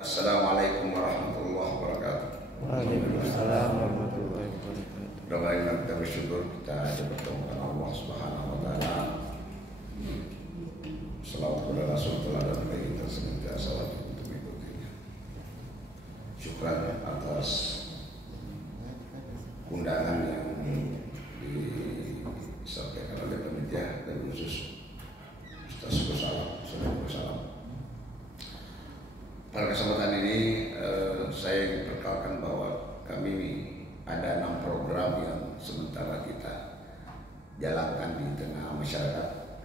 Assalamualaikum warahmatullahi wabarakatuh. Waalaikumsalam warahmatullahi wabarakatuh. Doakan kita bersyukur kita bertemu dengan Allah Subhanahu wa taala. Selawat kepada Rasul teladan bagi kita senantiasa wajib untuk mengikutinya. Syukran atas undangan yang disampaikan oleh panitia dan khusus Ustaz Salam. Pada kesempatan ini saya ingin perkenalkan bahwa kami ada 6 program yang sementara kita jalankan di tengah masyarakat,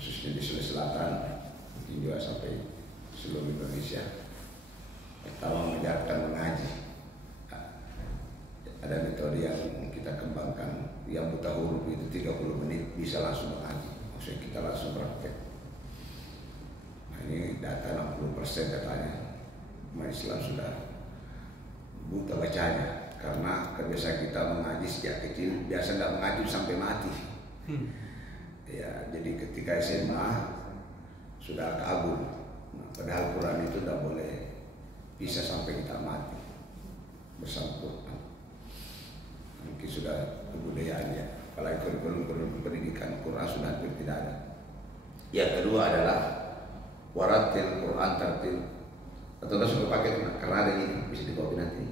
khususnya di Sulawesi Selatan, mungkin juga sampai seluruh Indonesia. Pertama, mengajarkan mengaji. Ada metode yang kita kembangkan, yang buta huruf itu 30 menit bisa langsung mengaji, maksudnya kita langsung praktek. Ini data 60% katanya umat Islam sudah buta bacanya, karena kebiasaan kita mengaji sejak kecil, biasa tidak mengaji sampai mati. Ya, jadi ketika SMA sudah kagum. Padahal Quran itu tidak boleh bisa sampai kita mati bersama Quran. Mungkin sudah kebudayaannya, apalagi kurikulum pendidikan Quran sudah hampir tidak ada. Yang kedua adalah waratil Quran tartil, atau udah selalu pakai karena ada ini bisa dikopi nanti.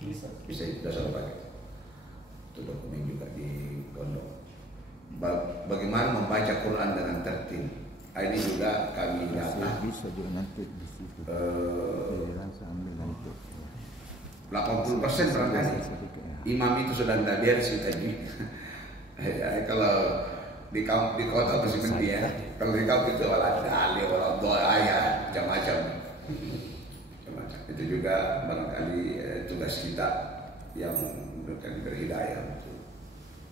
Bisa sudah selalu pakai. Itu dokumen juga di pondok. Bagaimana membaca Quran dengan tertil? Ini juga kami data. Bisa juga nanti di situ. 80% barangkali imam itu sudah tidak beres tajwid. Kalau di kota masih mending ya. Kalau di kampung itu wala dalil, wala doa, macam-macam. Itu juga barangkali tugas kita yang memberikan berhidayah untuk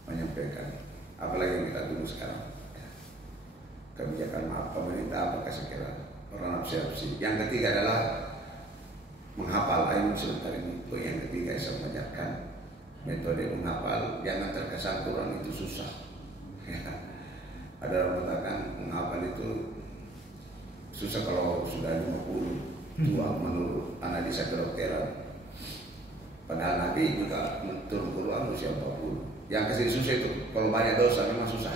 menyampaikan. Apalagi yang kita tunggu sekarang. Kebijakan maaf pemerintah apakah sekira orang nafsi. Yang ketiga adalah menghafal ilmu sebentar ini. Yang ketiga saya mengajarkan metode menghafal, jangan terkesan Quran itu susah. Ada orang mengatakan menghafal itu susah kalau sudah 50 tua menurut analisa kedokteran. Padahal Nabi juga turun Quran usia 40. Yang kesini susah itu kalau banyak dosa memang susah.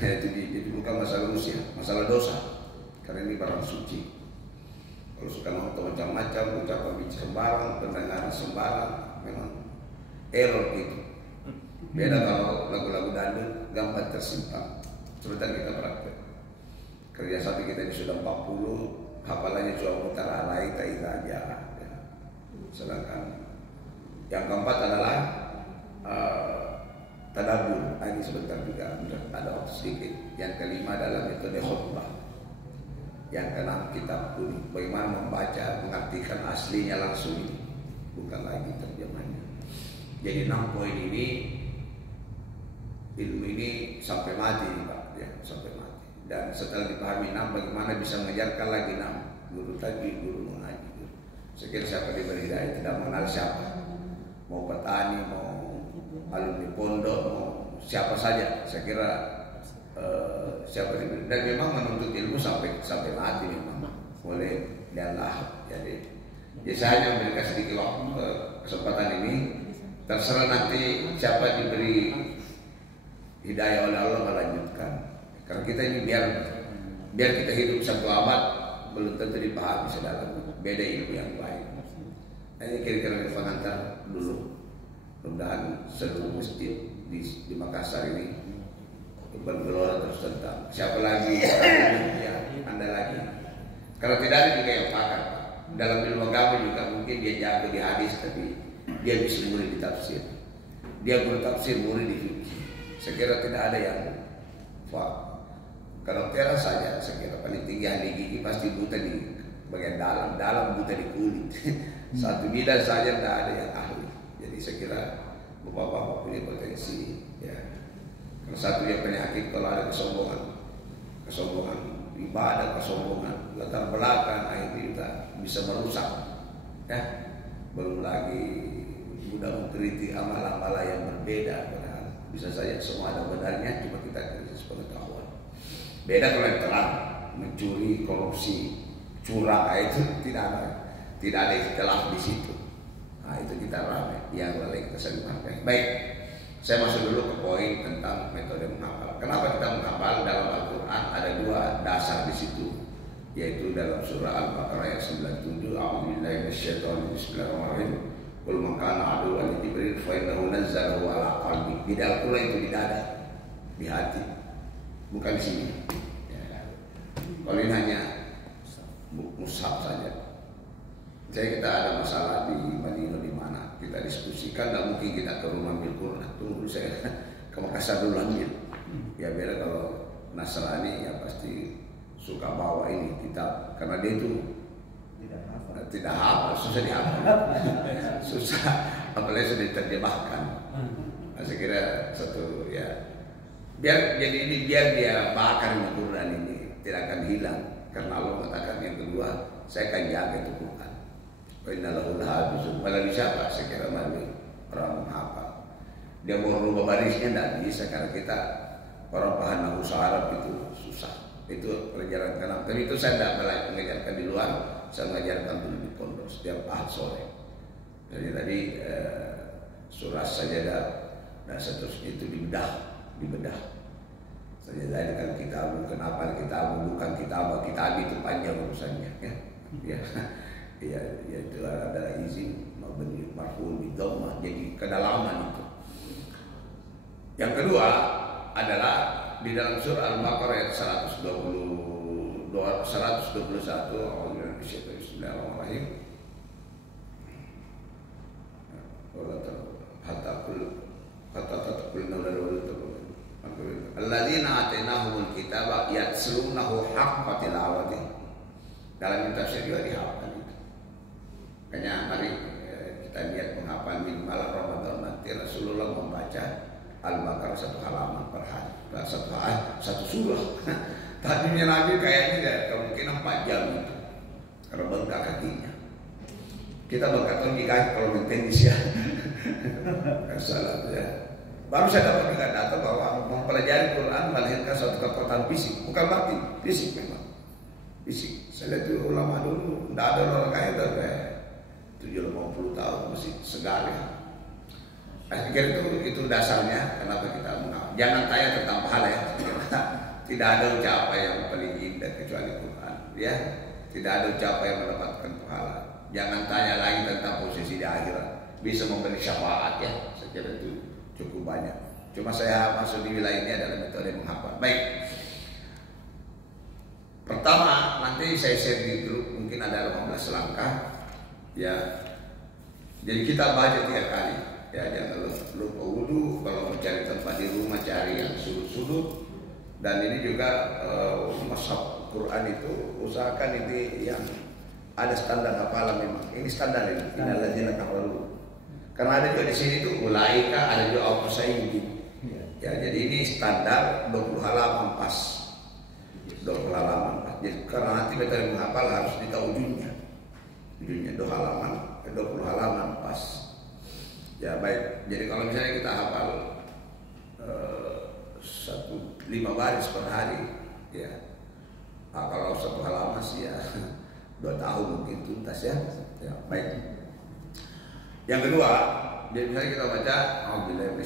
Jadi bukan masalah usia, masalah dosa. Karena ini barang suci. Kalau suka nonton macam-macam, ucapan bicara sembarang, pendengaran sembarang, memang error gitu. Beda kalau lagu-lagu dangdut gampang tersimpan. Sebentar kita praktek. Kerja satu kita ini sudah 40, hafalannya cuma mutar alai ta'ila aja. Sedangkan yang keempat adalah tadabbur. Ini sebentar juga ada waktu sedikit. Yang kelima adalah metode khutbah. Yang keenam kitab kuning. Bagaimana membaca, mengartikan aslinya langsung ini, bukan lagi terjemahnya. Jadi 6 poin ini, ilmu ini sampai mati Pak, ya, sampai mati. Dan setelah dipahami 6, bagaimana bisa mengajarkan lagi 6, guru tajwid, guru mengaji. Sekiranya siapa diberi hidayah tidak mengenal siapa, mau petani, mau alumni pondok, mau siapa saja, saya kira siapa diberi. Dan memang menuntut ilmu sampai mati memang boleh dan lahap. Jadi saya hanya memberikan sedikit waktu kesempatan ini. Terserah nanti siapa diberi hidayah oleh Allah melanjutkan. Karena kita ini biar kita hidup 1 abad belum tentu dipahami sedalam. Beda ilmu yang baik. Ini kira-kira pengantar dulu. Mudah-mudahan seluruh masjid di Makassar ini bergelora terus tentang siapa lagi ya, Anda lagi. Kalau tidak ada juga yang pakar. Dalam ilmu agama juga mungkin dia jago di hadis, tapi dia bisa murid di tafsir. Dia guru tafsir, murid di fikih. Saya kira tidak ada yang kalau teras saja, saya kira paling tinggi ahli gigi pasti buta di bagian dalam buta di kulit. Satu bidang saja tidak ada yang ahli. Jadi saya kira bapak-bapak punya potensi. Ya. Kalau satunya penyakit, kalau ada kesombongan ibadah, kesombongan latar belakang, akhirnya kita bisa merusak. Ya. Belum lagi mudah mengkritik amal-amal yang berbeda. Padahal bisa saja semua ada benarnya, cuma kita krisis pengetahuan. Beda kalau yang terang, mencuri, korupsi, curang, itu tidak ada. tidak ada ikhtilaf di situ. Nah itu kita ramai yang lain kita sampaikan. Baik, saya masuk dulu ke poin tentang metode menghafal. Kenapa kita menghafal? Dalam Al-Quran ada dua dasar di situ, yaitu dalam surah Al-Baqarah ayat 97, A'udzubillahi minasyaitonir bismillahirrahmanirrahim. Qul man kana aduwwan li Jibril fa innahu nazzalahu ala qalbi. Di Al-Quran itu di dada, di hati, bukan di sini. Ya. Kalau ini hanya mushaf saja. Kita ada masalah di Madinah di mana kita diskusikan, tidak mungkin kita ke rumah ambil Quran. Tunggu saya ke Makassar dulu ambil. Ya biar kalau Nasrani ya pasti suka bawa ini kitab karena dia itu tidak hafal, susah dihafal, susah apalagi sudah diterjemahkan. Saya kira satu ya biar jadi ini biar dia bakar Quran ini tidak akan hilang karena Allah mengatakan yang kedua saya akan jaga itu Quran. Innalahul hafizun. Malah siapa? Saya kira malu orang menghafal. Dia mau rubah barisnya tidak bisa karena kita orang paham bahasa Arab itu susah. Itu pelajaran kalam. Tapi itu saya tidak mengajarkan di luar, saya mengajarkan dulu di pondok setiap ahad sore. Jadi tadi surah sajadah dan seterusnya itu dibedah. Sajadah itu kan kitab, kenapa kitab bukan kitab itu panjang urusannya ya. Ya itu adalah izin mabni marfu bi dhammah, jadi kedalaman itu. Yang kedua adalah di dalam surah Al-Baqarah ayat 121, Bismillahirrahmanirrahim. Alladzina atainahumul kitaba yatslunahu haqqa tilawatihi. Dalam tafsir juga dihafal. Makanya mari kita lihat menghafal minimal Ramadan nanti Rasulullah membaca Al-Baqarah 1 halaman per hari, satu surah. Tadinya Nabi kayaknya kemungkinan 4 jam itu karena bengkak kakinya. Kita bengkak lagi kaki kalau mentenis ya. Salah ya. Baru saya dapat dengan data bahwa mempelajari Quran melahirkan suatu kekuatan fisik, bukan batin, fisik memang. Fisik. Saya lihat itu ulama dulu, tidak ada orang kaya kayak 70-80 tahun masih segar ya. Saya pikir itu dasarnya kenapa kita menghafal. Jangan tanya tentang pahala ya. Tidak ada ucapan yang paling indah kecuali Quran. Ya, tidak ada ucapan yang mendapatkan pahala. Jangan tanya lagi tentang posisi di akhirat. Bisa memberi syafaat ya. Saya kira itu cukup banyak. Cuma saya masuk di wilayah ini adalah metode menghafal. Baik. Pertama, nanti saya share di grup, mungkin ada 15 langkah. Ya, jadi kita baca 3 kali. Ya, jangan lupa wudu. Kalau mencari tempat di rumah, cari yang sudut-sudut. Dan ini juga mushaf Quran itu usahakan ini yang ada standar hafalan memang. Ini standar ini. Innalladzina kafaru. Karena ada juga di sini tuh ulaika, ada juga al-musayyibin. Ya, jadi ini standar 20 halaman pas. 20 halaman pas. Jadi karena nanti metode menghafal harus ditahu ujungnya. Ujungnya 20 halaman pas. Ya baik. Jadi kalau misalnya kita hafal 5 baris per hari, ya. Nah, kalau 1 halaman sih ya 2 tahun mungkin tuntas ya. Ya baik. Yang kedua, jadi misalnya kita baca Alhamdulillah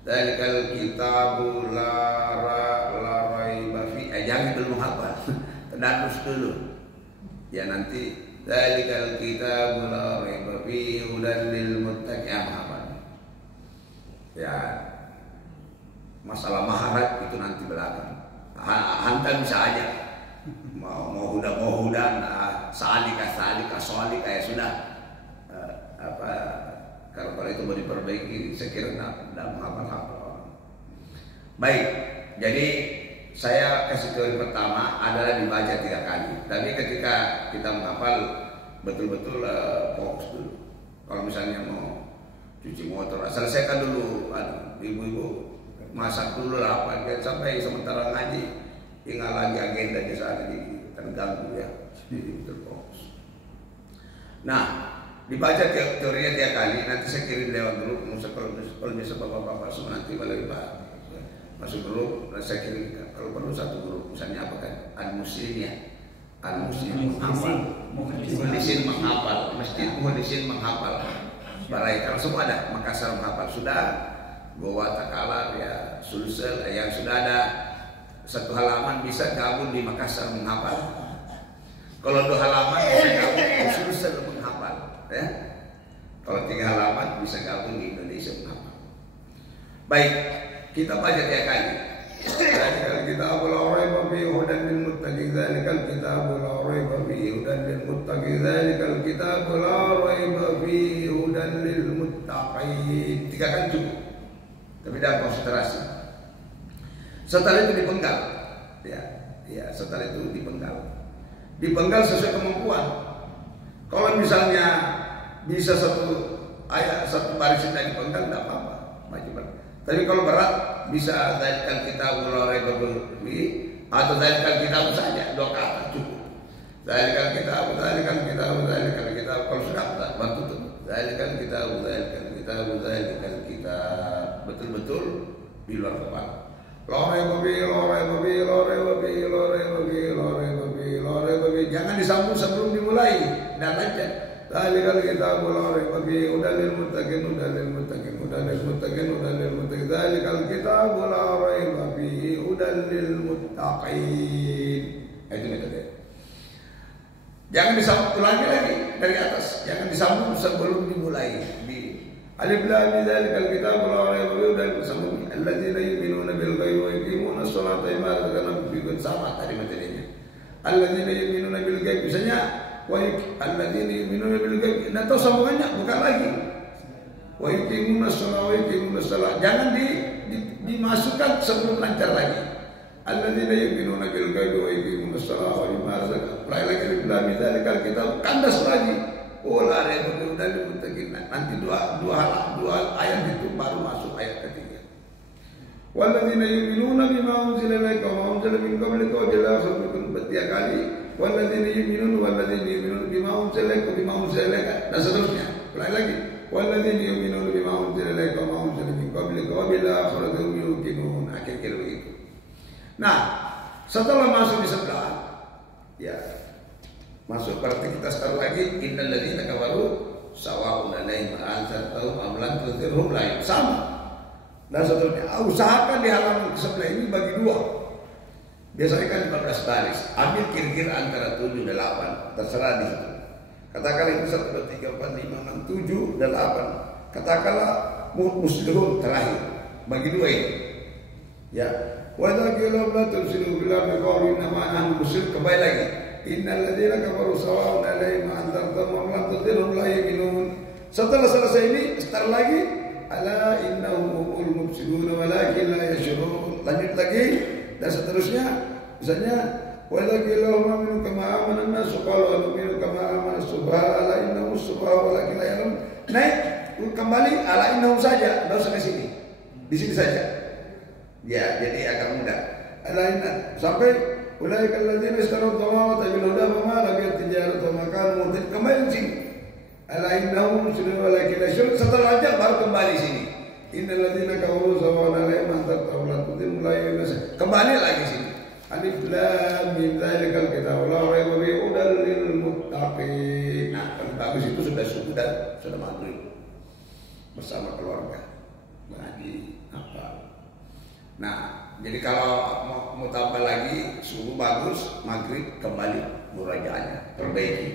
Dzalikal kitabu la raiba fi. Jangan dulu menghafal. Tadabur dulu. Ya nanti Dzalikal kitabu la raiba fi hudan lil muttaqin. Ya. Masalah maharat itu nanti belakang. Hantar bisa aja. Mau hudan, salika ya sudah. Kalau itu mau diperbaiki, saya kira tidak menghafal. Baik, jadi saya kasih teori pertama adalah dibaca 3 kali. Tapi ketika kita menghafal betul-betul fokus dulu. Kalau misalnya mau cuci motor, selesaikan dulu. Ibu-ibu masak dulu lah, sampai sementara ngaji. Tinggal lagi agenda di sana terganggu ya. Jadi betul fokus. Nah, dibaca teorinya 3 kali, nanti saya kirim lewat grup. Kalau bisa bapak-bapak semua nanti melalui masuk grup, saya kirim kalau perlu 1 grup. Misalnya apa kan? Al-Muslim ya, Al-Muslim muhaddisin menghafal, masjid muhaddisin menghafal. Balai kalau semua ada, Makassar menghafal sudah, Goa Takalar ya, Sulsel yang sudah ada satu halaman bisa gabung di Makassar menghafal. Kalau 2 halaman bisa gabung di Sulsel menghafal, ya. Kalau 3 halaman bisa gabung di Indonesia menghafal. Baik, kita baca tiap kali. Zalikal kitabul la raiba fihi hudan lil muttaqin. Zalikal kitabul la raiba fihi hudan lil muttaqin. Zalikal kitabul la raiba fihi hudan lil muttaqin. 3 kali cukup. Tapi dalam konsentrasi. Setelah itu dipenggal. Ya, setelah itu dipenggal. Dipenggal sesuai kemampuan. Kalau misalnya bisa satu ayat, satu baris tidak dipenggal, tidak apa-apa. Tapi kalau berat bisa zalikal kitabul la raiba fihi atau zalikal kitab saja 2 kata cukup. Zalikal kitab kalau sudah bantu tuh. Zalikal kitab betul-betul di luar kepala. La raiba fihi. Jangan disambung sebelum dimulai dan lanjut. Zalikal kitabul la raiba fihi hudan lil muttaqin. Zalikal kitabul la raiba fihi hudan lil muttaqin. Itu metode. Jangan disambung ulangi lagi dari atas. Jangan disambung sebelum dimulai. Alif lam mim zalikal kitabul la raiba fihi hudan lil muttaqin. Alladzina yu'minuna bil ghaibi wa yuqimuna ash-sholata wa mimma razaqnahum sama tadi materinya. Alladzina yu'minuna bil ghaibi misalnya alladzina yu'minuna bil ghaibi. Nah, tahu sambungannya bukan lagi. Wa yuqimuna ash-sholata. Jangan dimasukkan sebelum lancar lagi. Alladzina yu'minuna bil ghaibi wa yuqimuna ash-sholata wa mimma razaqnahum. Lagi lam mim zalikal kitab kandas lagi. La raiba fihi hudan lil muttaqin. Nanti dua ayat itu baru masuk ayat ketiga. Walladzina yu'minuna bima unzila ilaika wa unzila min qablika wa bil akhirati tiga kali. Walladzina yu'minuna bima unzila ilaika dan seterusnya. Ulangi lagi. Walladzina yu'minuna bima unzila ilaika wa unzila min qablika wa bil akhirati hum yuqinun. Akhir-akhir begitu. Nah, setelah masuk di sebelah, ya masuk berarti kita start lagi. Innal ladzina kafaru sawa'un 'alaihim anzartahum am lam tunzirhum la sama. Dan seterusnya. Usahakan di halaman sebelah ini bagi 2. Biasanya kan 15 baris. Ambil kira-kira antara 7 dan 8. Terserah di situ. Katakanlah itu 1, 2, 3, 4, 5, 6, 7 dan 8. Katakanlah muslimun terakhir. Bagi 2 ini. Ya. Wa idza qila la tusilu billahi qalu inna ma nahnu muslim. Kembali lagi. Innal ladzina kafaru sawa'un 'alaihim anzartahum am lam tunzirhum la yu'minun. Setelah selesai ini, start lagi. Ala innahum humul mufsidun walakin la yashurun. Lanjut lagi dan seterusnya. Misalnya wa idza qila lahum aminu kama amana an-nas qalu anu'minu kama amana as-sufaha ala innahum as-sufaha walakin la ya'lamun. Naik kembali ala innahum saja, enggak usah ke sini. Di sini saja. Ya, jadi agak mudah. Ala inna sampai ulaikal ladzina ishtaraw ad-dalalata bil huda wa ma rabiyat tijaratu wa ma kanu muhtadin. Kembali di sini. Ala innahum muslimun walakin la yashurun. Setelah aja baru kembali sini. Innal ladzina kafaru sawa'un 'alaihim anzartahum la tudhim la yu'minun. Kembali lagi sini. Alif lam mim zalikal kitabul la raiba fihi hudan lil muttaqin. Nah, kalau bagus itu sudah subuh dan sudah maghrib bersama keluarga. Ngaji apa? Nah, jadi kalau mau tambah lagi subuh bagus, maghrib kembali murajaahnya, perbaiki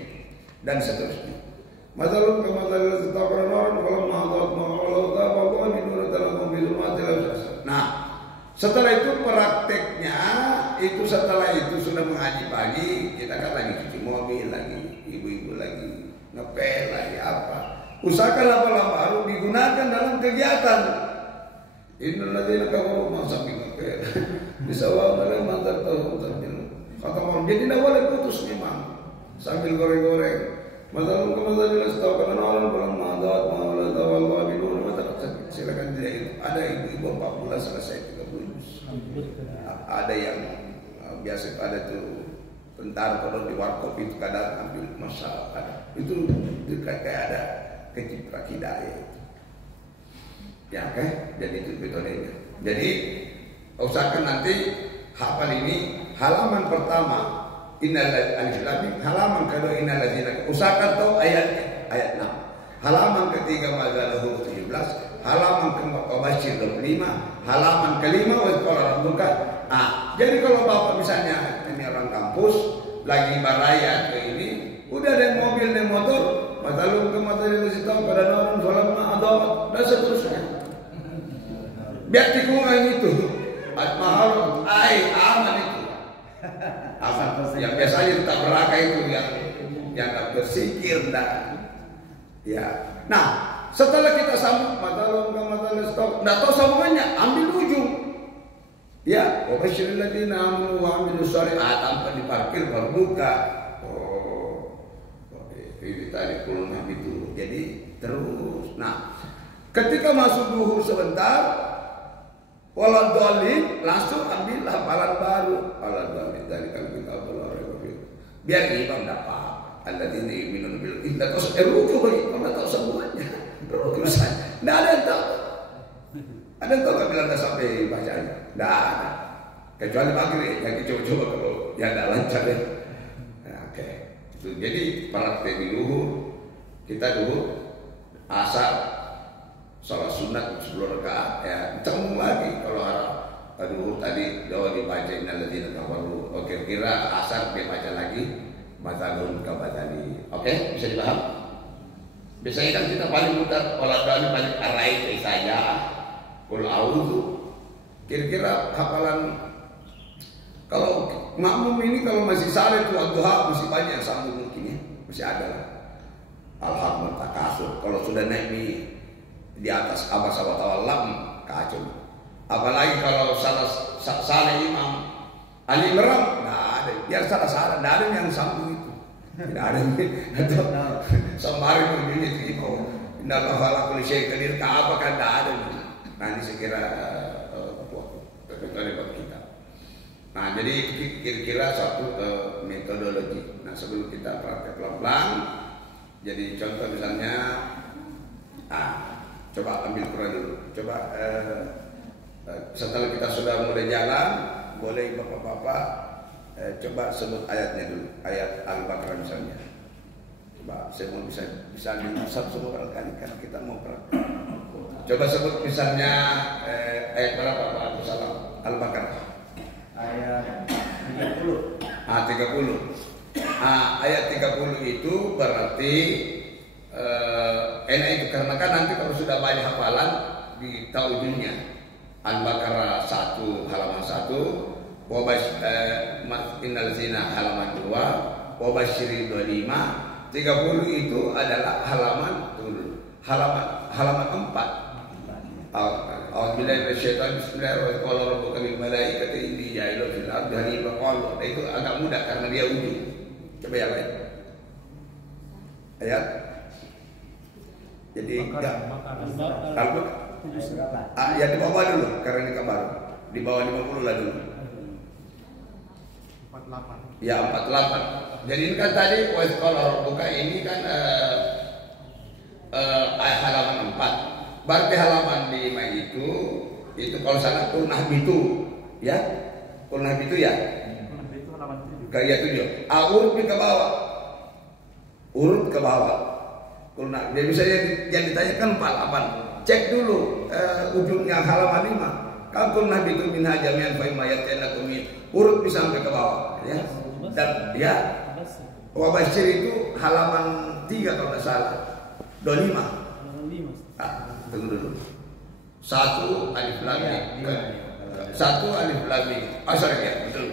dan seterusnya. Masalun kamasalil istaqraran falam ma'adat ma'alau ta'abawa minun talakum bizulmatil. Nah, setelah itu prakteknya itu setelah itu sudah mengaji pagi, kita kan lagi cuci mobil lagi, ibu-ibu lagi ngepel lagi apa. Usahakan lama-lama baru digunakan dalam kegiatan. Innal ladzina kafaru ma sambil ngepel. Bisa dalam mantar tahu terjun. Kata orang jadi tidak boleh putus memang sambil goreng-goreng. Masalun kamasalil istaqraran orang belum ma'adat ma'alau ta'abawa minun. Silakan dia itu. Ada ibu-ibu 4 bulan selesai 30 juz. Ada yang biasa ada tuh tentara kalau di warkop itu kadang ambil masalah ada. Itu kayak ada keciprak hidayah itu. Ya jadi itu metodenya. Jadi usahakan nanti hafal ini halaman pertama innal alif lam mim, halaman kedua innal ladzina, usahakan tahu ayatnya, ayat 6. Halaman ketiga Mazalah 17, halaman keempat Wabashir 25, halaman kelima wa qala rabbuka. Jadi kalau Bapak misalnya ini orang kampus lagi baraya ke ini, udah ada mobil dan motor, matalum ke matalil sitau pada naun falamma adamat dan seterusnya. Biar tikungan itu mahal aman itu. Yang biasanya tak beraka itu yang tak bersikir dah. Ya. Nah, setelah kita sambung matalum ke matalil sitau, enggak tahu sambungannya, ambil ujung. Ya, wa basyiril ladzina amanu wa amilus shalihat, tanpa diparkir baru buka. Ini tadi kulunah itu. Jadi terus. Nah, ketika masuk duhur sebentar, waladhalin langsung ambil hafalan baru. Waladhalin dari kalau kita biar imam dapat. Alladzina yu'minuna bil ghaibi terus ruku bagi orang tahu semuanya. Ruku saya. Enggak ada yang tahu. Ada yang tahu enggak bilang enggak sampai bacanya? Enggak ada. Kecuali maghrib yang coba-coba kalau yang enggak lancar ya. Nah, oke. Itu jadi praktek di duhur kita dulu asar salat sunat 10 rakaat ya cemung lagi kalau duhur tadi jauh dibaca innalladzina kafaru. Oke, kira asar dia baca lagi matalun kabatali. Oke, bisa dipaham? Biasanya kan kita paling mudah waladhalin paling arai saja. Qul a'udzu. Kira-kira hafalan kalau makmum ini kalau masih salat itu duha masih banyak yang sambung mungkin ya. Masih ada lah. Alhamdulillah takasur. Kalau sudah naik di atas abas wa tawallam kacau. Apalagi kalau salah imam Ali Imran, nah ada. Biar salah-salah, tidak ada yang sambung itu. Tidak ada yang atau sembari begini itu imam. Innallaha ala kulli syai'in qadir. Apa kan tidak ada. Nah ini saya kira kecuali buat kita. Nah jadi kira-kira satu metodologi. Nah sebelum kita praktek pelan-pelan, jadi contoh misalnya, coba ambil Quran dulu. Coba setelah kita sudah mulai jalan, boleh bapak-bapak coba sebut ayatnya dulu. Ayat Al-Baqarah misalnya. Coba saya mau bisa diusap semua kali karena kita mau praktek. Coba sebut misalnya ayat berapa Pak Abdul Salam? Al-Baqarah. Ayat 30. 30. Ayat 30 itu berarti enak itu karena kan nanti kalau sudah banyak hafalan di ujungnya. Al-Baqarah 1 halaman 1, innal zina halaman 2, wabasyiril 25, 30 itu adalah halaman 4. Alhamdulillah syaitan bismillahirrahmanirrahim qala rabbuka lil malaikati inni ja'ilun fil ardi khalifah. Itu agak mudah karena dia ujung. Coba yang lain. Ayat. Jadi enggak ya di bawah dulu karena ini kabar. Di bawah 50 lah dulu. 48. Ya 48. Jadi ini kan tadi wa qala rabbuka ini kan ayat halaman 4. Berarti halaman 5 itu kalau sana kunah bitu ya. Kunah bitu ya. Kunah bitu halaman 7. Kayak 7. Urut ke bawah. Urut ke bawah. Kunah. Dia bisa yang ditanyakan 48. Cek dulu ujungnya halaman 5. Kan kunah bitu minha jami'an fa imayatana kumin. Urut bisa sampai ke bawah ya. Dan ya Wabashir itu halaman 3 kalau tidak salah. 25. Tunggu dulu. 1 alif lam mim. 1 alif lam mim. Sorry ya, betul.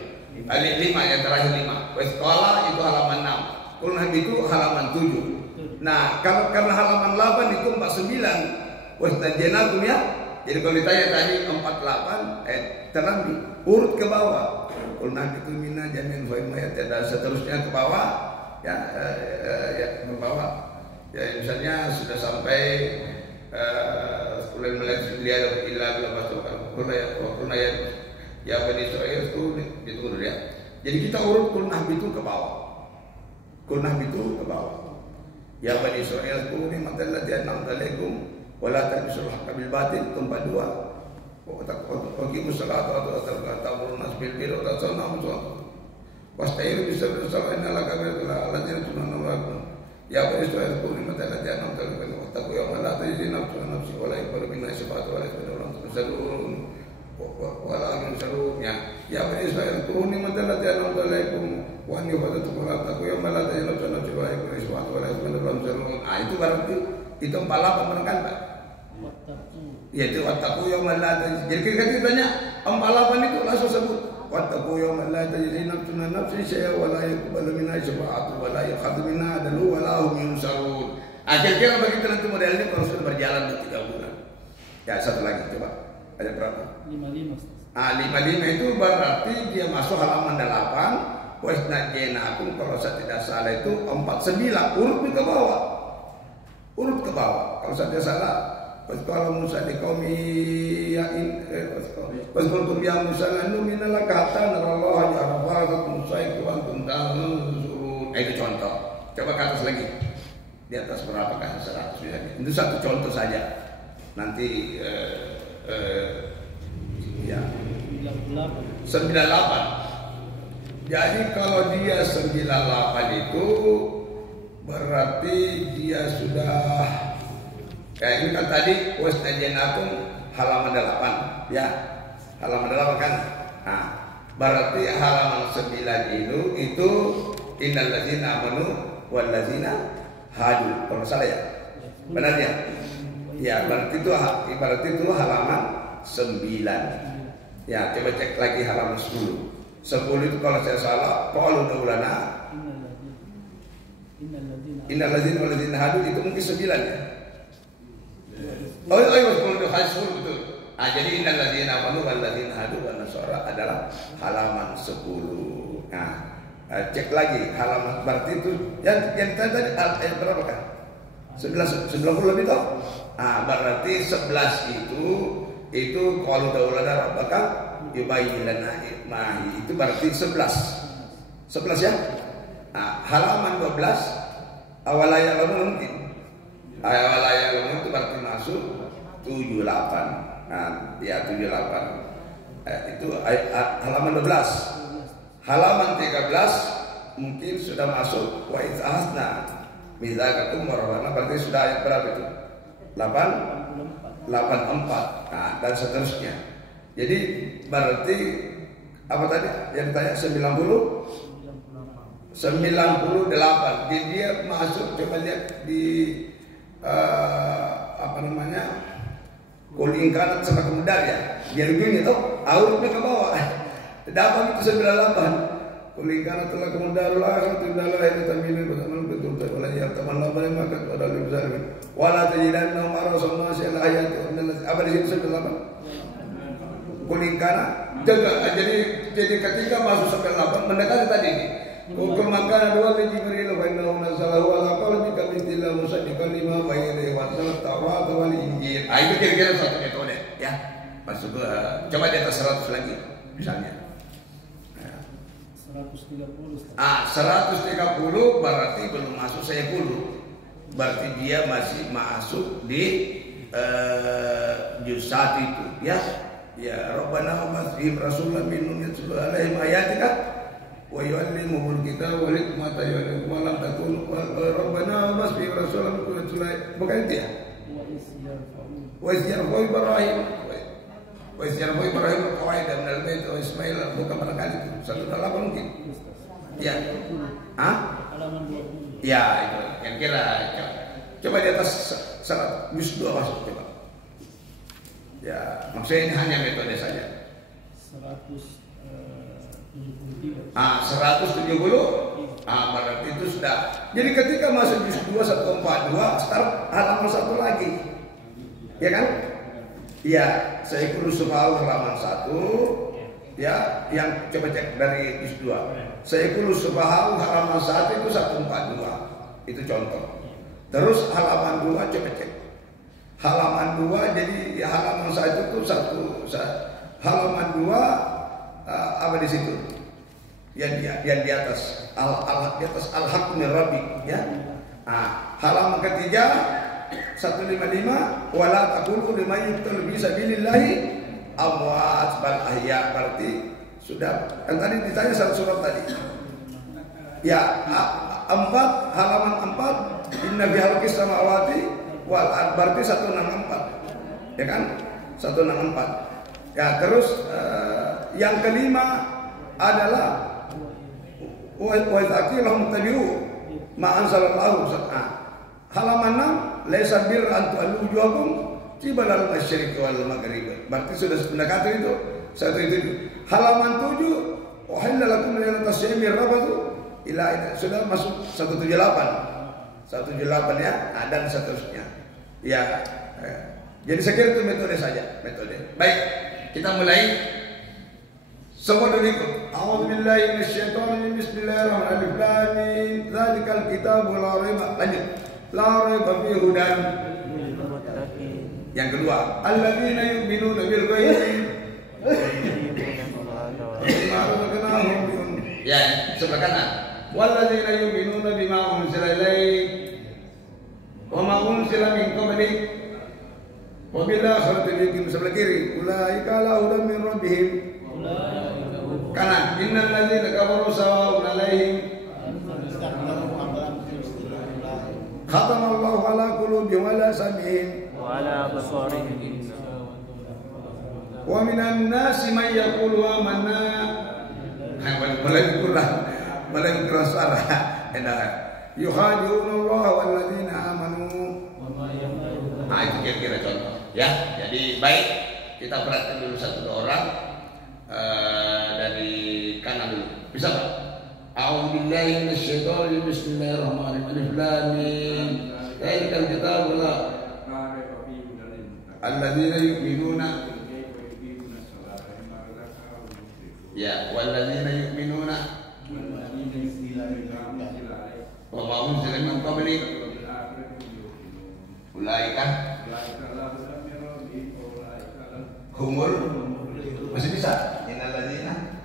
Alif 5 yang terakhir 5. Wasqala itu halaman 6. Qulna itu halaman 7. Nah, kalau karena halaman 8 itu 49. Wastajanakum ya. Jadi kalau ditanya tadi 48 terambil urut ke bawah. Qulna itu minna jamin wa imayat dan seterusnya ke bawah. Ya ke bawah. Ya misalnya sudah sampai Kulai melihat dia ilah belum kulai ya Bani Israil itu ditunggu dulu ya. Jadi kita urut kulnah itu ke bawah. Kulnah itu ke bawah. Ya Bani Israil kuni matal latihan alaikum wala tabisul haqqa bil batil tempat 2. Wa taqimus salata wa ta'muruna bil birri wa tanhauna 'anil munkar Wasta'inu bis-sabri was-salah innallaha kabirul alladzina tunannallaha. Ya bani Israil qul ni'mata allati an'amta alaykum wattaqu yawman la tajzi nafsun an nafsin wa la yuqbalu minha syafa'atun wa la yuqbalu lahum nasrun wa la yunsarun. Ya bani Israil qul ni'mata allati an'amta alaykum wa anni fadaltukum ala taqwa yawman la tajzi nafsun an nafsin wa la yuqbalu syafa'atun wa la yuqbalu lahum nasrun. Itu berarti itu 48 benar kan, Pak? Ya itu wattaqu yawman la tajzi. Jadi ketika ditanya 48 itu langsung sebut wattaqu yawman la tajzi nafsun an nafsin syai'an wa la yuqbalu minha syafa'atun wa la yu'khadhu minha 'adlun wa la hum yunsarun. Kira-kira begitu nanti modelnya kalau sudah berjalan 3 bulan. Ya satu lagi coba. Ada berapa? 55. 55 itu berarti dia masuk halaman 8. Wasnajenakum kalau saya tidak salah itu 49 urut ke bawah. Urut ke bawah. Kalau saya tidak salah kalau Musa di kaum Wasqultum ya Musa lanu minalaka hatta narallaha jahra Musa itu antum tanzurun. Itu contoh. Coba ke atas lagi. Di atas berapa kan 100 misalnya. Itu satu contoh saja. Nanti ya 98. Jadi kalau dia 98 itu berarti dia sudah kayak ini kan tadi wasnajenakum halaman 8 ya. Halaman 8 kan. Nah, berarti halaman 9 itu innal ladzina amanu wal ladzina hadu. Kalau salah ya? Benar ya? Ya, berarti itu halaman 9. Ya, coba cek lagi halaman 10. 10 itu kalau saya salah, qalu daulana innal ladzina wal ladzina hadu itu mungkin 9 ya. Oh, betul betul. Jadi innal ladzina amanu wal ladzina hadu wan nasara adalah halaman 10. Nah, cek lagi halaman berarti itu yang tadi ayat berapa kan? 90 lebih toh? Berarti 11 itu qalu daulana rabbaka yubayyin lana mahi itu berarti 11 ya. Halaman 12 awalaya lamun mungkin awalaya lamun itu berarti masuk 78. Ya 78 itu halaman 12. Halaman 13 mungkin sudah masuk wa izahna mizaqakum warahmana berarti sudah ayat berapa itu 84 dan seterusnya. Jadi berarti apa tadi yang ditanya 98. Jadi dia masuk coba lihat di apa namanya kulingkanat sama kemudar ya. Biar begini toh aurnya ke bawah. Dapat itu 98. Kulingkanat telah kemudar lah tindalah ini taminin bersama betul wala ya tamanna maka ada lebih besar. Wala tajidanna marasama syal ayat apa di situ 98. Kulingkana jaga jadi ketika masuk sampai 8 mendekati tadi ini ukur maka dua Jibril wa innahu nazalahu ala qalbi kamithla musaddiqan lima bayna wa Taurat wal Injil. Itu kira-kira satu metode ya. Masuk coba di atas 100 lagi misalnya. 130. 130 berarti belum masuk 10. Berarti dia masih masuk di juz 1 itu ya. Ya Rabbana wa masbihim rasulan minhum yatlu alaihim ayatika wa yu'allimuhumul kitaba wal hikmata wa lam takun Rabbana wa masbihim rasulan minhum yatlu bukan itu ya? Wa isyarfu Ibrahim qawaid min al-bait wa Ismail bukan barangkali itu 108 mungkin ya. Halaman 20. Ya itu kira-kira coba di atas 100 juz 2 masuk coba. Ya, maksudnya ini hanya metode saja. 173. 170. Berarti itu sudah. Jadi ketika masuk juz 2 142 start halaman 1 lagi. Ya kan? Iya, saya kurus subhanahu halaman 1. Ya, yang coba cek dari juz 2. Saya kurus subhanahu halaman 1 itu 142. Itu contoh. Terus halaman 2 coba cek. Halaman 2 jadi ya, halaman 1 itu halaman 2 apa di situ? Yang di atas di atas al-haq min rabbi ya. Halaman ketiga 155 wala taqulu liman yuqtalu fi sabilillahi amwat bal ahya berarti sudah kan tadi ditanya satu surat tadi Ya, halaman 4 inna fi khalqis samawati wal ard, berarti 164. Ya kan? 164. Ya, terus yang kelima adalah wa taqilahum tabi'u ma anzalallahu sab'a. Halaman 6 laisa birra an tu'allu wujuhakum qibala al-masyriq wal maghrib. Berarti sudah mendekati itu. Satu itu. Halaman 7 uhilla lakum lailatas syahri rafathu ila sudah masuk 178. 178 ya, dan seterusnya. Ya. Jadi saya kira itu metode saja, metode. Baik, kita mulai. Semua dulu ikut. A'udzubillahi minasyaitonir bismillahirrahmanirrahim. Dzalikal kitabu la raiba. Lanjut. La raiba fihi hudan. Yang kedua, alladzina yu'minuna bil ghaibi. Ya, sebelah kanan. Walladzina yu'minuna bima unzila ilaik wa ma unzila min qablik. Wa bil akhirati hum sebelah kiri. Ulaika ala hudan min rabbihim. Kanan, innal ladzina kafaru sawa'un 'alaihim khatamallahu ala qulubihim wa ala sam'ihim wa ala absarihim wa minan nasi man yaqulu amanna. Mulai kurang suara. Yukhadi'una Allah wal ladzina amanu. Nah, itu kira-kira contoh ya. Jadi baik, kita perhatikan dulu satu dua orang. Dari kanan dulu. Bisa Pak? A'udzubillahi minasyaitonir bismillahirrahmanirrahim. Alif lam mim. Dzalikal kitabu la alladzina yu'minuna. Ya, walladzina yu'minuna wa ma unzila min qablik. Ulaika humul. Masih bisa? Innalladzina.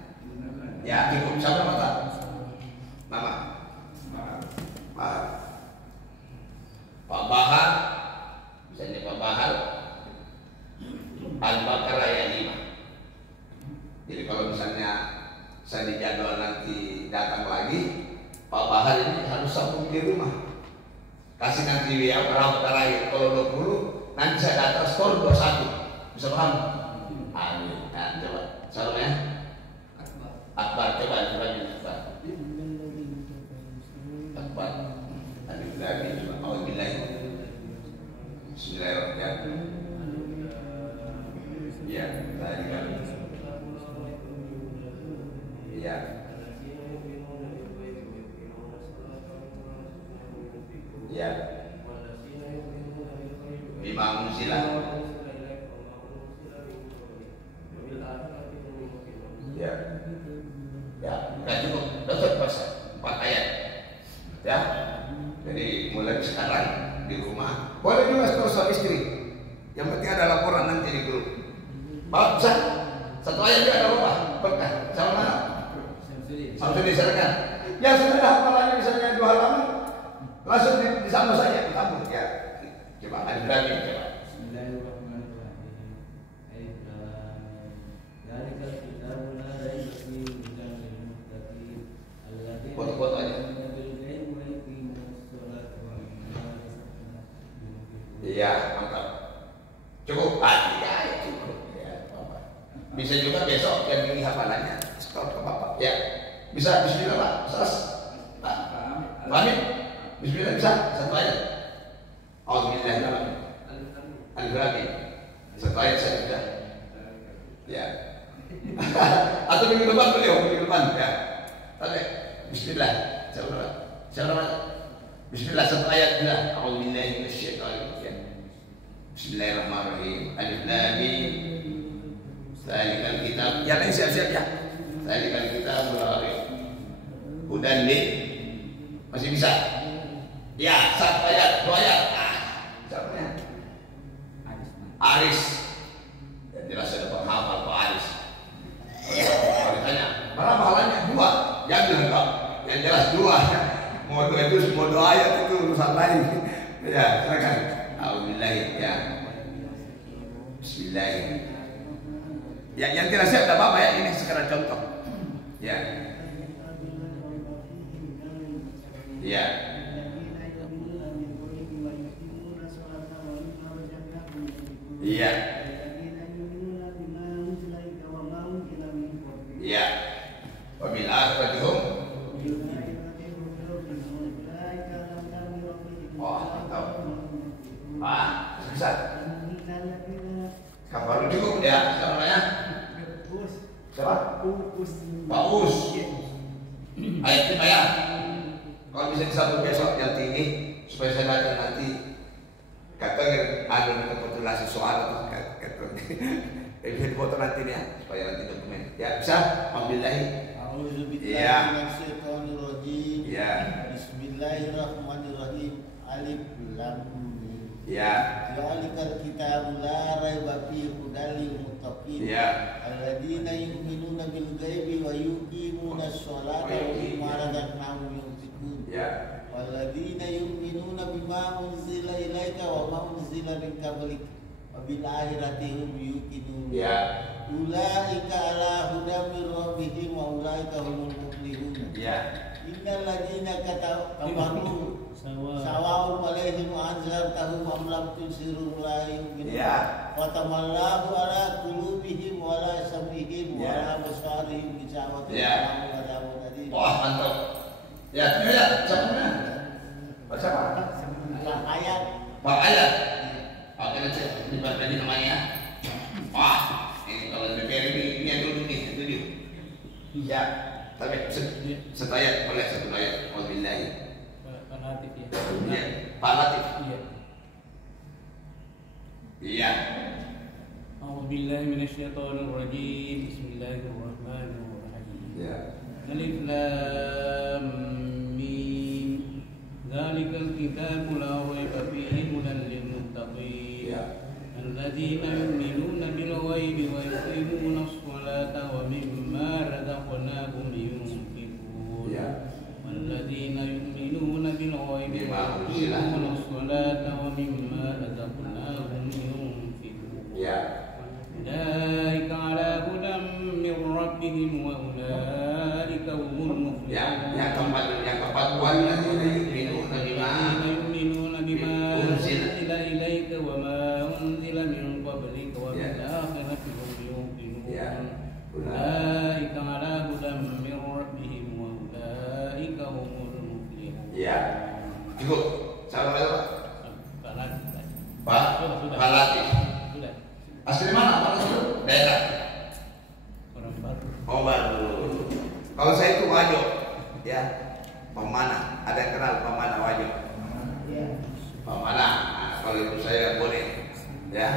Ya, cukup. Siapa mata? Nama. Pak Bahar. Misalnya Pak Bahar. Al-Baqarah ayat 5. Jadi kalau misalnya saya di jadwal nanti datang lagi, Pak Bahar ini harus sambung di rumah. Kasih nanti ya berapa terakhir. Kalau 20, nanti saya datang skor 21. Bisa paham? Amin. Nah, coba. Salam ya. Akbar, coba ini Akbar. Akbar. Alif lam mim. A'udzubillahi. Bismillahirrahmanirrahim. Ya, tadi kan. Ya. Ya. Bima unzila. Ya, ya, nggak cukup, dosa puasa 4 ayat, ya. Jadi mulai sekarang di rumah, boleh juga soal istri. Yang penting ada laporan nanti di grup. Bapak bisa 1 ayat juga ada apa? Berkah, sama mana? Langsung diserahkan. Ya sudah hafalannya misalnya 2 halaman, langsung disambung saja, disambung ya. Coba ada berani coba. Foto-foto aja. Iya, mantap. Cukup? Ya, cukup. Ya, Bapak. Bisa juga besok yang ini hafalannya setor ke Bapak. Ya, bisa. Bismillah Pak. Sas. Pak. Amin. Bismillah bisa. 1 ayat. Alhamdulillah. Alif lam mim. 1 ayat saya sudah. Ya. Atau minggu depan beliau, minggu depan ya. Oke. Bismillah. Siapa? Bismillah 1 ayat sudah. A'udzubillahi minasyaitonir rajim. Bismillahirrahmanirrahim. Alif lam mim. Dzalikal kitab. Ya, lain siap-siap ya. Dzalikal kitab la raiba. Hudan lil. Masih bisa? Ya, 1 ayat, 2 ayat. Siapa ya? Aris. Ya, jelas ada penghafal Pak Aris. Kalau ditanya, berapa halannya? 2. Jangan enggak. Yang jelas 2. Mau 2 juz, mau 2 ayat itu urusan lain. Ya, silakan. Alhamdulillah ya. Bismillah. Ya, yang tidak siap tidak apa-apa ya. Ini sekedar contoh. Ya. Iya. Iya. Iya. Wabil akhirati hum. Oh, mantap. Bisa. Kabar cukup ya, siapa namanya? Siapa? Pak Us. Ayo, ya. Kalau bisa disambung besok yang tinggi supaya saya baca nanti. Katanya ada rekapitulasi soal kata bisa dipoto nanti nih ya supaya nanti dokumen. Ya bisa. Alhamdulillah. Iya. Iya. Bismillahirrahmanirrahim. Alif lam mim. Iya. Zalikal kitabul la raiba fihi hudal lil muttaqin. Iya. Alladzina yu'minuna bil ghaibi wa yuqimuna sholata wa mimma razaqnahum yunfiqun. Iya. Walladzina yu'minuna bima unzila ilaika wa ma unzila min qablik wa bil akhirati hum yuqinun. Iya. Ulaika ala hudam min rabbihim wa ulaika humul muflihun. Iya. Innal ladzina kafaru sawa'un alaihim anzartahum am lam tunzirhum la yu'minun. Iya. Wa tamallahu ala qulubihim wa la sam'ihim wa la absarihim ghishawatun. Iya. Wah, mantap. Ya, siapa? Baca apa? Ayat. Pak Ayat. Oke, nanti dibaca di namanya. Wah, ini kalau DPR ini yang dulu nih, itu dia. Ya, tapi satu ayat boleh satu ayat. Alhamdulillah. Pak Latif ya. Iya, Pak Latif. Iya. Iya. A'udzubillahi minasyaitonir rajim. Bismillahirrahmanirrahim. Iya. Alif lam mim. Dzalikal kitabu la raiba fihi hudan lil muttaqin. Iya. Alladzina yu'minuna bil ghaibi wa yuqimuna sholata wa mimma razaqnahum yunfiqun. Iya. Walladzina yu'minuna bil ghaibi wa Bima unzila. yuqimuna sholata wa mimma razaqnahum yunfiqun. Iya. Ulaika ala hudan min rabbihim wa ulaika humul muflihun. Ya, yang keempat walladzina yu'minuna bima yu'minuna bima unzila. unzila ilaika wa ma unzila min qablika wa bil akhirati hum yuqinun. Ya. Ulaika ala hudan min rabbihim wa ulaika humul muflihun. Iya. Cukup. Salam Pak. Pak Latif. Pak. Sudah. Pak Latif. Sudah. Asli mana? Pak asli? Daerah. Orang baru. Oh baru. Kalau saya itu Wajo, ya. Pemana? Ada yang kenal Pemana Wajo? Pemana. Nah, kalau itu saya boleh, ya.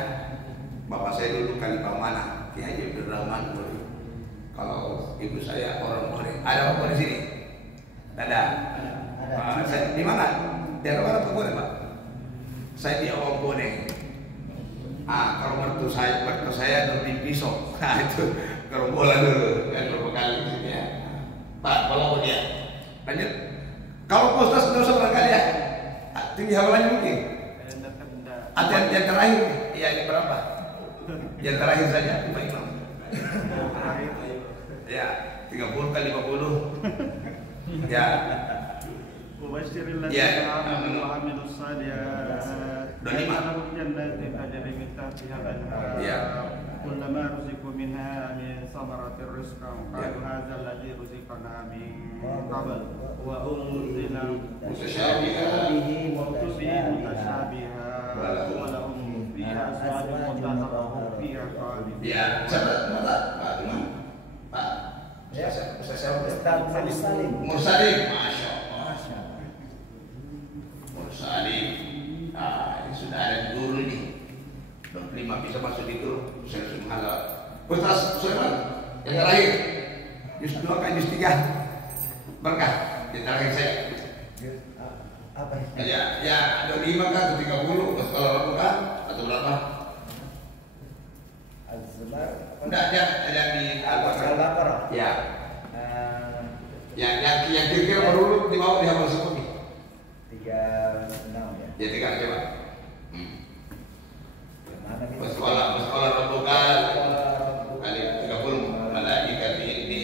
Bapak saya dulu kali Pemana, Ki Haji Abdul Rahman dulu. Kalau ibu saya orang boleh. Ada Bapak di sini? Ada. Saya di mana? Daerah mana Pak boleh Pak? Saya di Awang Boneng. Kalau mertu saya lebih pisau. Nah itu kalau bola dulu kan berapa kali gitu ya. Pak, kalau dia lanjut. Kalau postas nggak usah barangkali ya. Tinggi hafalannya mungkin. Yang terakhir, ya ini berapa? Yang terakhir saja, Pak Imam. Ya, 30 kali 50. Ya. Mubasyirin Ya. ladzina amanu wa amilus shalihat. 25. Lahum jannatin tajri min tahtiha al-anhar. Ya. Kullama ruziqu minha min samaratir rizqan qalu hadzal ladzi ruziqna min qabl wa unzila Mutasyabiha. mutasyabiha wa lahum fiha azwajun mutahharratun fiha khalidun. Ya, siapa? Pak Imam. Pak. Saya Mursalim, masya Allah. Mursalim. Ini sudah ada guru ini. 25 bisa masuk di guru. Saya sudah menghalau. Ustaz Sulaiman, yang terakhir. Juz 2 kan juz 3. Berkah. Yang terakhir saya. Apa itu? Ya, 25 kan, 30. Kalau aku kan, atau berapa? Az-Zumar. Enggak, ada di Al-Baqarah. Al-Baqarah. Ya. Yang kira-kira baru di bawah di hafal semua nih. 36 ya. Ya 3 coba. Mana gitu? Sekolah Rabbukan kali 30 malaikat ini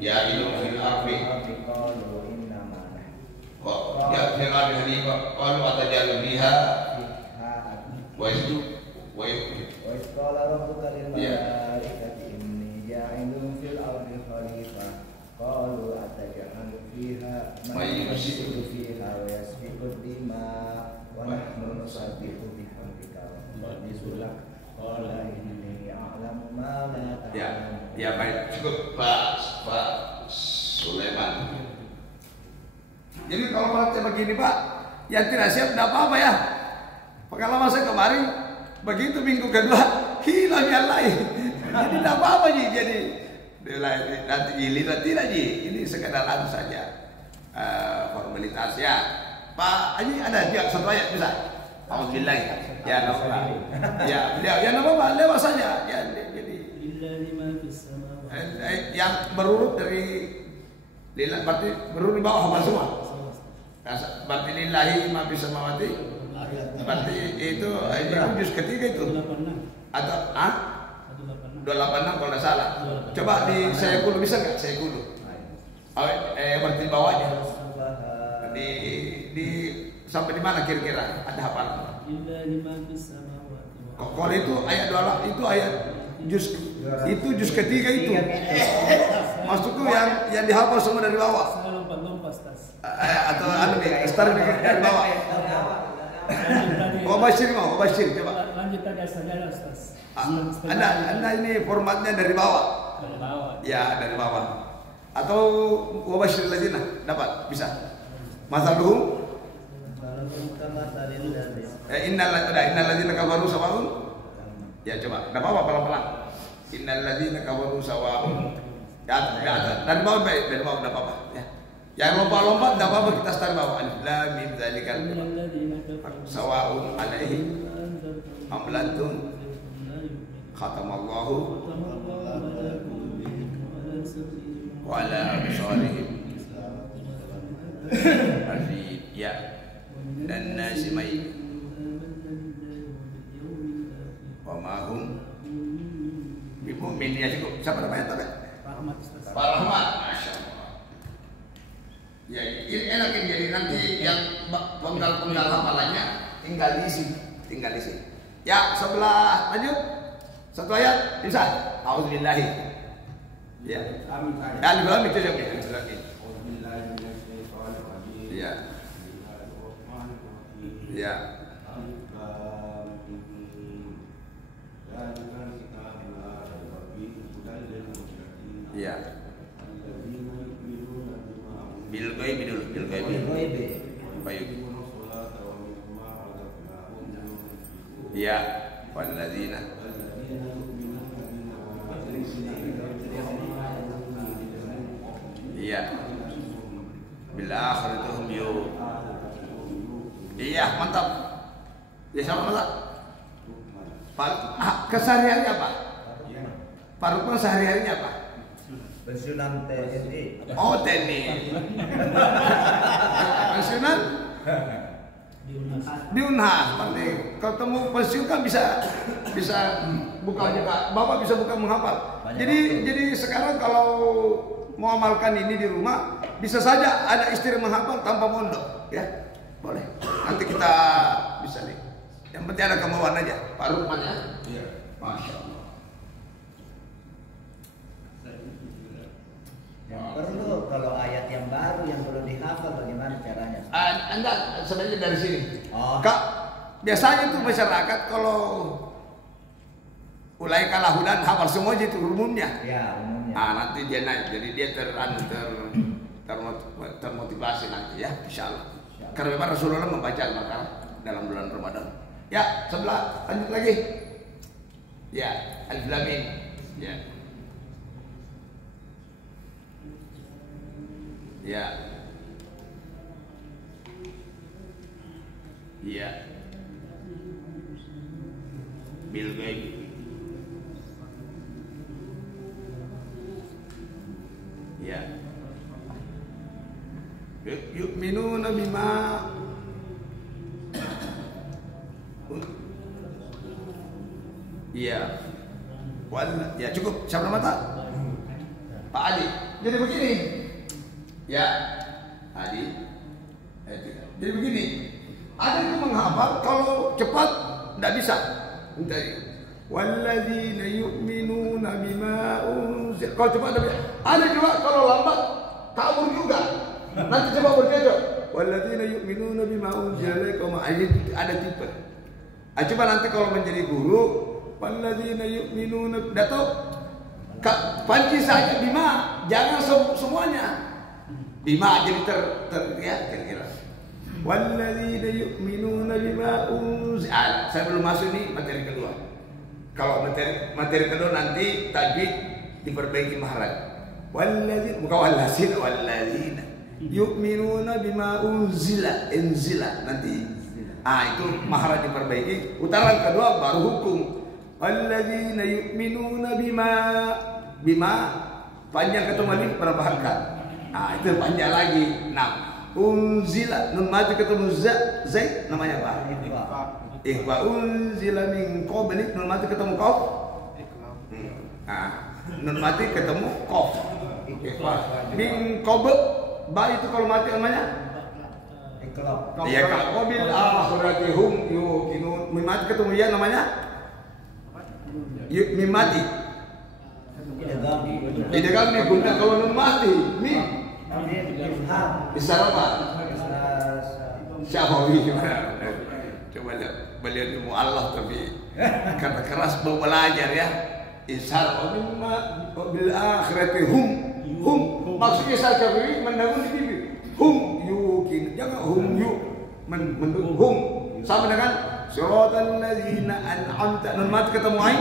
ya ilmu fil arfi. yaj'alu biha wa وإذ قال ربك للملائكة إني جاعل في الأرض خليفة قالوا أتجعل فيها من يفسد فيها ويسفك الدماء ونحن نسبح بحمدك ونقدس لك قال إني أعلم ما لا تعلمون. Ya baik, cukup Pak Sulaiman. Jadi kalau praktek begini Pak, yang tidak siap tidak apa-apa ya. Pengalaman saya kemarin begitu minggu kedua hilang yang lain. Jadi tidak apa-apa Ji. Jadi nanti giliran tidak Ji. Ini sekedar anu saja formalitas ya. Pak Haji ada juga satu ayat bisa. Alhamdulillah. Ya apa? Ya apa lewat saja. Ya jadi yang berurut dari lillah berarti berurut di bawah apa semua. Berarti lillahi ma fis samawati. Berarti itu juz ketiga itu. Atau 286 kalau tidak salah. Coba di saya kudu bisa enggak? Saya kudu. Berarti bawahnya. Di sampai di mana kira-kira? Ada hafalan? Kalau itu ayat 2 itu ayat itu juz ketiga itu. Maksudku yang dihafal semua dari bawah. Atau nih, start dari bawah. Wabashir coba. Lanjut tadi asalnya Ustaz. Anda ini formatnya dari bawah. Dari bawah. Ya, dari bawah. Atau wabashir ladzina dapat bisa. Masaluhum innal ladzina kafaru sawa'un. Ya coba, enggak apa-apa pelan-pelan. Innal ladzina kafaru sawa'un. Ya, dari bawah baik, dari bawah enggak apa-apa ya. Yang lompat-lompat enggak apa-apa, kita start bawah. Alif lam mim dzalikal sawa'un alaihim am lantum khatamallahu wa ala absarihim ya dan nasimai wa mahum bimu'min ya cukup. Siapa namanya tadi? Pak Rahmat. Masya Allah. Ya ini enak ini, jadi nanti yang penggal hafalannya tinggal diisi. Ya sebelah lanjut satu ayat bisa. Auzubillahi. Ya. Alif lam itu saja. Ya. Ya. Ya. Bil ghaibi dulu, bil ghaibi. Baik. Ya, walladzina. Ya. Bil akhirati hum yuqinun. Iya, mantap. Ya sama mantap. Kesehariannya apa? Pak Rukman sehari-harinya apa? Pensiunan TNI. Oh, TNI. Pensiunan? Di Unhas. Kalau temu pensiun kan bisa buka juga. Bapak bisa buka menghafal. Jadi sekarang kalau mau amalkan ini di rumah, bisa saja ada istri menghafal tanpa mondok, ya. Boleh. Nanti kita bisa nih. Yang penting ada kemauan aja. Pak Rukman ya. Iya. Masya Allah. Yang perlu kalau ayat yang baru yang perlu dihafal bagaimana caranya? Anda sebenarnya dari sini. Oh. Kak, biasanya tuh masyarakat kalau ulai kalah hudan hafal semua itu umumnya. Ya, umumnya. Nanti dia naik, jadi dia termotivasi nanti ya, insya Allah. Karena memang Rasulullah membaca Al-Baqarah dalam bulan Ramadan. Ya, sebelah lanjut lagi. Ya, Alif Lam Mim. Ya. Ya. Ya. Bil ghaib. Ya. Yu'minuna bima iya. Ya cukup. Siapa mata? Pak Ali. Jadi begini. Ya, Adi. Jadi begini. Ada yang menghafal, kalau cepat tidak bisa. Walladzina yu'minuna bima unzil. Kalau cepat tidak bisa. Ada juga kalau lambat kabur juga. Nanti coba berkecok. Walladzina yu'minuna bima unzil ilaika. Ada tipe. Coba nanti kalau menjadi guru, walladzina yu'minuna, tidak tahu. Panci saja bima, jangan semuanya. Bima jadi ya kira-kira. Walladzina yu'minuna bima unzil. Saya belum masuk nih materi kedua. Kalau materi kedua nanti tajwid diperbaiki mahraj. Walladzina bukan walladzina yu'minuna bima unzila nanti. Itu mahraj diperbaiki. Putaran kedua baru hukum. Walladzina yu'minuna bima panjang ketemu alif berapa harakat? Itu panjang lagi. Unzila nun mati ketemu zaid namanya apa? Ikhwa unzila min qablik nun mati ketemu qaf. Nun mati ketemu qaf. Ikhwa min qabl ba itu kalau mati namanya ikhla. Ya kalau bil akhirati hum yuqinun min mati ketemu ya namanya min mati. Tidak kami guna kalau nun mati min bisa apa? Syafawi gimana? Coba lihat beliau ilmu Allah tapi karena keras mau belajar ya. Ishar bil akhirati hum maksudnya Syafi'i menanggung di bibir hum yuqin, jangan hum hum sama dengan siratal ladzina an'amta nun mat ketemu ain.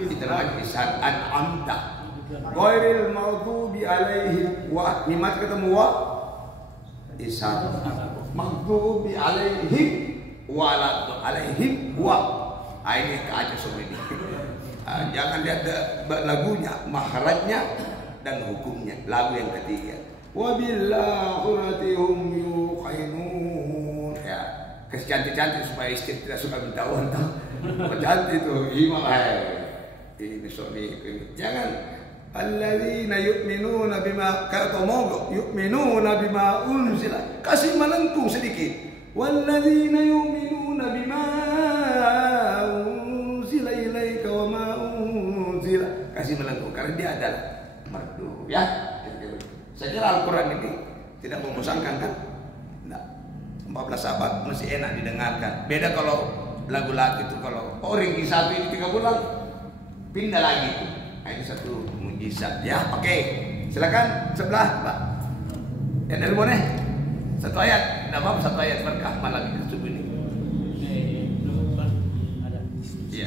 Kita lagi ishar an'amta ghairil maghdubi alaihim wa mimat ketemu wa ishar maghdubi alaihim wa alaihim wa. Ini kacau semua ini. Jangan lihat lagunya, mahrajnya dan hukumnya. Lagu yang ketiga. Wabillahi hum yuqinun. Ya, cantik-cantik supaya istri tidak suka minta uang. Cantik itu imam. Ini sorry. Jangan. Alladzina yu'minuna bima kata mogok yu'minuna bima unzila. Kasih melengkung sedikit. Walladzina yu'minuna bima unzila ilaika wa ma unzila. Kasih melengkung karena dia adalah merdu ya. Saya kira Al-Quran ini tidak membosankan kan? Nah, 14 abad masih enak didengarkan. Beda kalau lagu-lagu itu kalau ringgi satu ini 3 bulan pindah lagi tuh. Ini satu mujizat ya. Oke, silakan sebelah Pak. Yang dari mana? Satu ayat, tidak apa-apa satu ayat berkah malam ini subuh ini. Ada. Iya.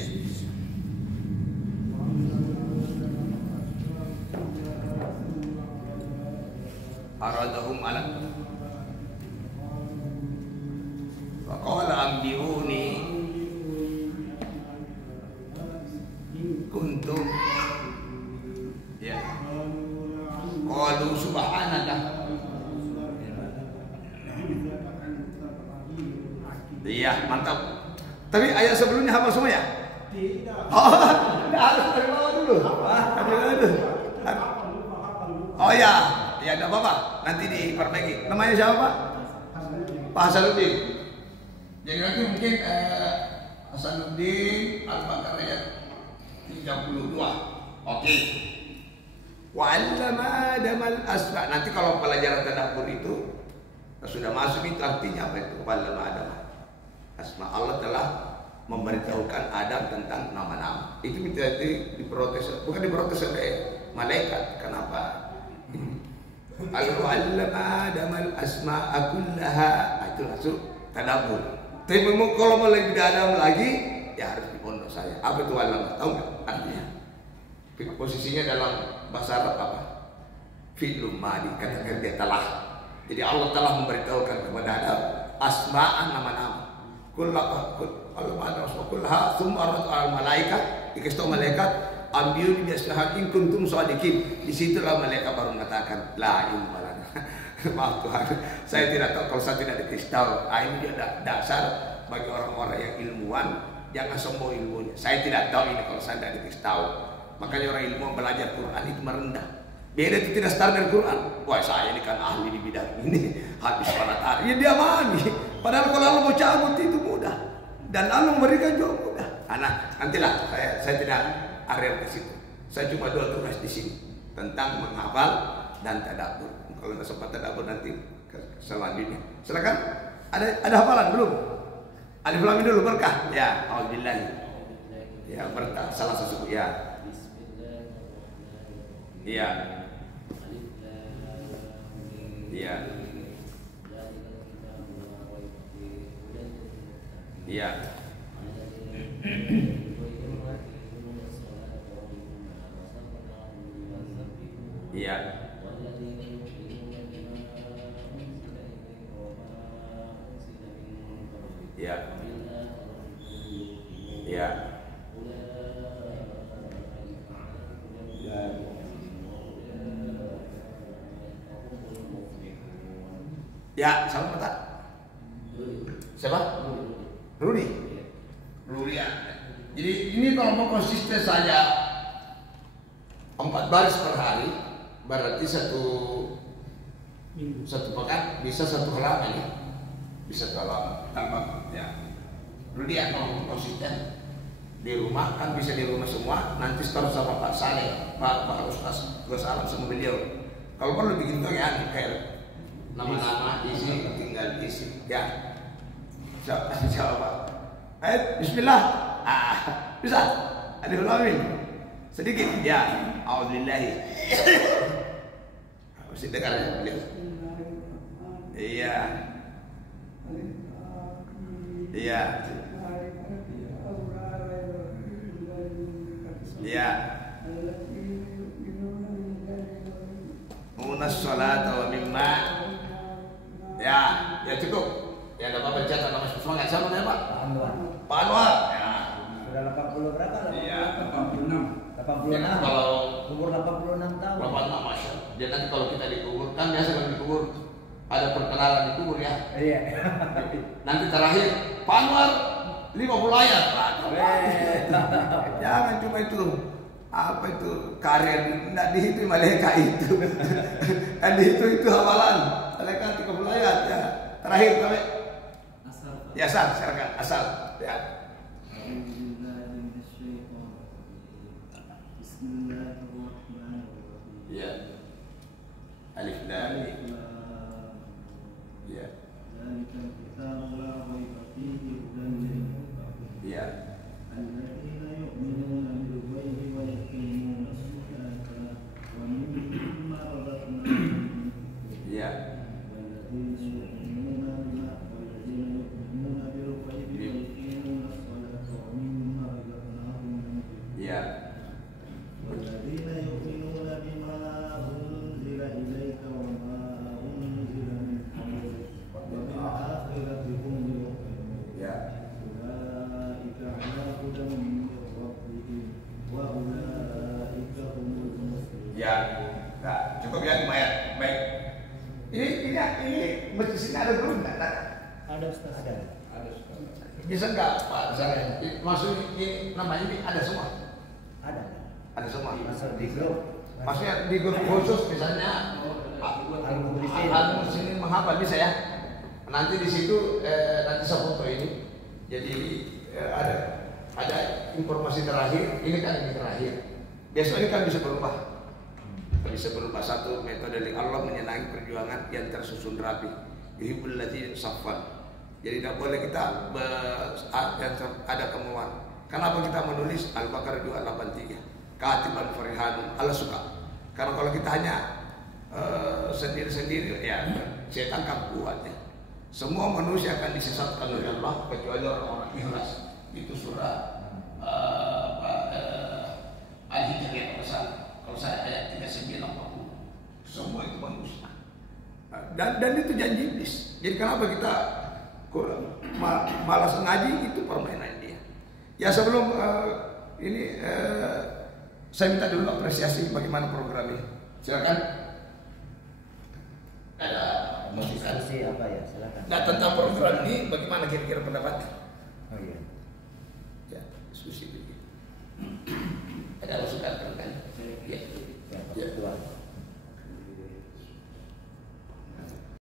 Aradahum ala. Wa qala ambiuni kuntum ya. Qalu subhanaka. Iya, mantap. Tapi ayat sebelumnya hafal semua ya? Tidak. Harus dari bawah dulu. Oh ya, ya tidak apa-apa. Nanti diperbaiki. Namanya siapa Pak? Pak Hasanuddin. Jadi nanti mungkin Hasanuddin Al-Baqarah ayat 32. Oke. Wa'allama Adamal asma. Nanti kalau pelajaran tadabbur itu sudah masuk itu artinya apa itu? Wa'allama Adam asma. Allah telah memberitahukan Adam tentang nama-nama. Itu diprotes, bukan diprotes oleh malaikat. Kenapa? Al-Wa'allama Adamal asma'a kullaha. Itu masuk tadabbur. Tapi kalau mau lebih dalam lagi, ya harus di pondok saya. Apa itu wa'allama? Tahu nggak artinya? Posisinya dalam bahasa Arab apa? Fi'lum madi, kata kerja telah. Jadi Allah telah memberitahukan kepada Adam asma'an nama-nama. Kullaha thumma arad al-malaikat. Dikasih tahu malaikat, ambil bi asma'i in kuntum shadiqin. Di situlah malaikat baru mengatakan la ilma lana. Maaf Tuhan, saya tidak tahu kalau saya tidak dikasih tahu. Ini dia dasar bagi orang-orang yang ilmuwan, jangan sombong ilmunya. Saya tidak tahu ini kalau saya tidak dikasih tahu. Makanya orang ilmuwan belajar Quran itu merendah. Beda itu tidak start dari Quran. Wah saya ini kan ahli di bidang ini, habis sholat hari. Ya dia mandi. Padahal kalau Allah mau cabut itu mudah. Dan Allah memberikan juga mudah. Nah, nantilah saya tidak area ke situ. Saya cuma 2 tugas di sini tentang menghafal dan tadabbur. Kalau nggak sempat tadabbur nanti ke selanjutnya. Silakan. Ada hafalan belum? Alif lam mim dulu berkah. Ya, alhamdulillah. Ya berkah salah satu ya. Iya. Iya. Iya. Iya. Iya. Iya. Ya, sama tak? Siapa? Rudi. Rudi ya. Jadi ini kalau mau konsisten saja 4 baris per hari, berarti satu pekan bisa 1 halaman ya. Bisa 1 halaman tanpa ya. Rudi ya kalau mau konsisten di rumah kan bisa di rumah semua. Nanti start sama Pak Saleh, Pak Ustaz, Gus Alam sama beliau. Kalau perlu bikin tuh ya kayak nama-nama isi tinggal isi ya. Siapa Pak? Ayo bismillah. Bisa. Alif lam mim. Sedikit ya. Auzubillahi. Mesti dengar ya beliau. Iya. Iya. Iya. Munas salat wa mimma. Ya cukup. Ya enggak apa-apa catat nama semangat sama ya Pak. Pak Anwar. Ya. Sudah 80 berapa? Iya, 86. 86. Ya, kalau umur 86 tahun. 86 Masya. Jadi nanti kalau kita dikubur, kan biasa kalau dikubur ada perkenalan dikubur ya. Iya. Nanti terakhir Pak Anwar 50 ayat. Jangan cuma itu. Apa itu karya tidak dihitung malaikat itu. Kan itu hafalan. Malaikat 30 ayat ya. Terakhir kami ya asal, silakan asal ya. Ya. Alif lam mim. Ya. Ya. Ya. Ya. Ya, nah, cukup ya 5 ayat. Baik. Ini masjid sini ada guru enggak? Ada Ustaz. Ada. Bisa enggak Pak Zara? Maksud ini namanya ini ada semua? Ada semua. Masuk di grup. Maksudnya di grup khusus misalnya Al-Muslimin menghafal bisa ya. Nanti di situ nanti saya foto ini. Jadi ada informasi terakhir. Ini kan ini terakhir. Besok ini kan bisa berubah. Bisa berubah satu metode dari Allah menyenangi perjuangan yang tersusun rapi. Yuhibbul ladzina saffan. Jadi tidak boleh kita ada kemauan. Kenapa kita menulis Al-Baqarah 283? Katiban farihanun Allah suka. Karena kalau kita hanya sendiri-sendiri ya setan kan kuatnya. Semua manusia akan disesatkan oleh Allah kecuali orang-orang ikhlas. Itu surah Al-Hijr kalau saya ayat 39 40. Semua itu manusia. Dan itu janji iblis. Jadi kenapa kita malas ngaji, itu permainan dia. Ya sebelum ini saya minta dulu apresiasi bagaimana program ini. Silakan. Ada Diskusi apa ya? Silakan. Nah tentang program ini bagaimana kira-kira pendapatnya? Oh iya. Ya, diskusi.